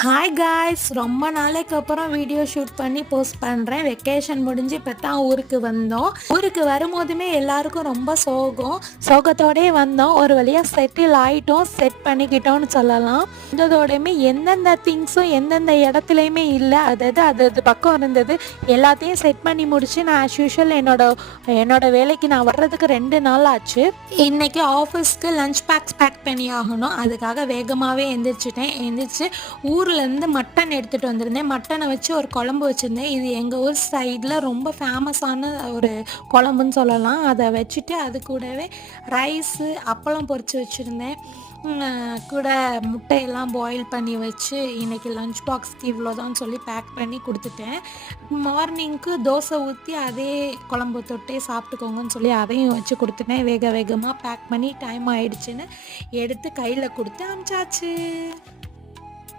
Hi guys, ரொம்ப நாளைக்கு அப்புறம் வீடியோ ஷூட் பண்ணி போஸ்ட் பண்ணுறேன். வெக்கேஷன் முடிஞ்சு இப்போ தான் ஊருக்கு வந்தோம். ஊருக்கு வரும்போதுமே எல்லாருக்கும் ரொம்ப சோகத்தோடே வந்தோம். ஒரு வழியாக செட்டில் ஆகிட்டோம், செட் பண்ணிக்கிட்டோம்னு சொல்லலாம். வந்ததோடையுமே எந்தெந்த திங்ஸும் எந்தெந்த இடத்துலையுமே இல்லை, அது பக்கம் இருந்தது. எல்லாத்தையும் செட் பண்ணி முடிச்சு நான் ஆஸ் யூஷுவல் என்னோட வேலைக்கு நான் வர்றதுக்கு 2 நாள் ஆச்சு. இன்றைக்கி ஆஃபீஸ்க்கு லஞ்ச் பேக் பண்ணி ஆகணும். அதுக்காக வேகமாகவே எந்திரிச்சு ஊர்லேருந்து மட்டன் எடுத்துகிட்டு வந்திருந்தேன். மட்டனை வச்சு ஒரு குழம்பு வச்சுருந்தேன். இது எங்கள் ஊர் சைடில் ரொம்ப ஃபேமஸான ஒரு குழம்புன்னு சொல்லலாம். அதை வச்சுட்டு அது கூடவே ரைஸு, அப்பளம் பொரித்து வச்சுருந்தேன். கூட முட்டையெல்லாம் பாயில் பண்ணி வச்சு இன்றைக்கி லஞ்ச் பாக்ஸ்க்கு இவ்வளோதான் சொல்லி பேக் பண்ணி கொடுத்துட்டேன். மார்னிங்க்கு தோசை ஊற்றி அதே குழம்பு தொட்டே சாப்பிட்டுக்கோங்கன்னு சொல்லி அதையும் வச்சு கொடுத்துட்டேன். வேகமாக பேக் பண்ணி டைம் ஆகிடுச்சின்னு எடுத்து கையில் கொடுத்து அனுப்பிச்சாச்சு.